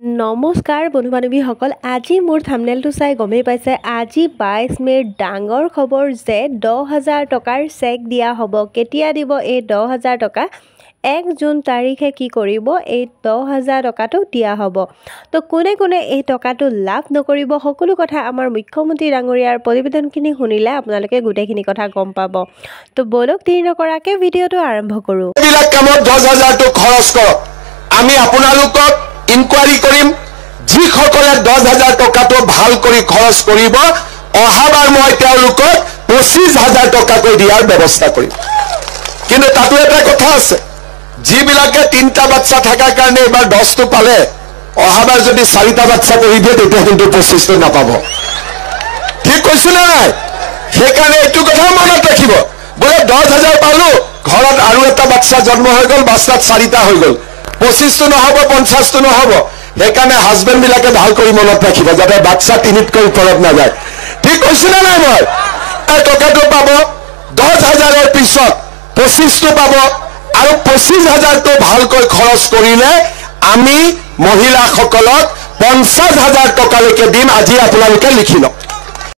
নমস্কাৰ বন্ধু বান্ধৱীসকল, আজি মোৰ থাম্বনেইলটো চাই গমেই পাইছে। আজি 22 মে'ৰ ডাঙৰ খবৰ যে 10,000 টকাৰ চেক দিয়া হ'ব। কেতিয়া দিব এই 10,000 টকা? 1 জুন তাৰিখে কি কৰিব? এই 10,000 টকাটো দিয়া হ'ব। তো কোনে কোনে এই টকাটো লাভ নকৰিব, সকলো কথা আমাৰ মুখ্যমন্ত্ৰী ডাঙৰীয়াৰ প্ৰতিবেদনখিনি শুনিলে আপোনালোকে গোটেইখিনি কথা গম পাব। তো বলক দেৰি নকৰাকৈ ভিডিঅ'টো আৰম্ভ কৰোঁ। এইবিলাক কামত 10,000টো খৰচ কৰক। আমি আপোনালোকক ইনকুৱাৰী কৰিম। যিসকলে 10,000 টকাটো ভাল কৰি খৰচ কৰিব, অহাবাৰ মই তেওঁলোকক 25,000 টকাকৈ দিয়াৰ ব্যৱস্থা কৰিম। কিন্তু তাতো এটা কথা আছে, যিবিলাকে 3টা বাচ্চা থকাৰ কাৰণে এবাৰ 10টো পালে, অহাবাৰ যদি 4টা বাচ্চা কৰি দিয়ে তেতিয়া কিন্তু 25টো নাপাব। ঠিক কৈছো নে নাই? সেইকাৰণে এইটো কথা মনত ৰাখিব, বোলে 10,000 পালো, ঘৰত আৰু এটা বাচ্চা জন্ম হৈ গ'ল, বাচ্চাত 4টা হৈ গ'ল, 25টো নহ'ব, 50টো নহ'ব। সেইকাৰণে হাজবেণ্ড বিলাকে ভাল কৰি মনত ৰাখিব, যাতে বাচ্চা 3তকৈ ওপৰত নাযায়। ঠিক কৈছো নে নাই? মই এই টকাটো পাব, 10,000ৰ পিছত 25টো পাব, আৰু 25,000টো ভালকৈ খৰচ কৰিলে আমি মহিলাসকলক 50,000 টকালৈকে দিম। আজি আপোনালোকে লিখি লওক।